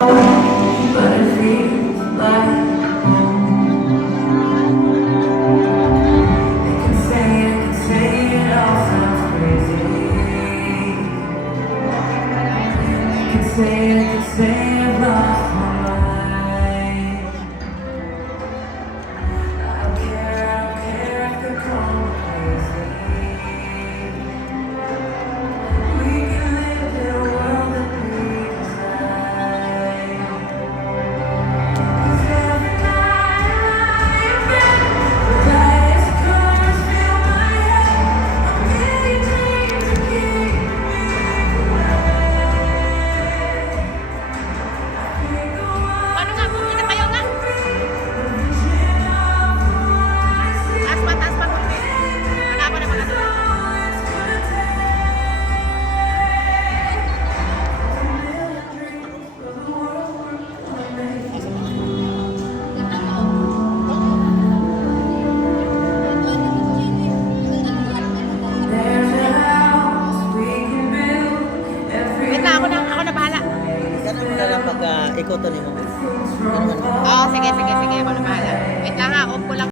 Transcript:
but it feels like home. They can say it all sounds crazy. They can say I've lost my mind. I don't care if they're calling me crazy. We can live in a world that we design. 'Cause every night I'm in bed, the brightest colors fill my head. I'm getting dreams to keep me awake. I can't go on. Ano nga, bumili tayo nga. The vision of what I see. Taas pa, konti. Wala pa naman ano. Wait lang, ako na bahala. Ganun mo na lang pag ikoto ni mo. Ganun mo na. Oo, sige, ako na bahala. Wait lang ha, off ko lang.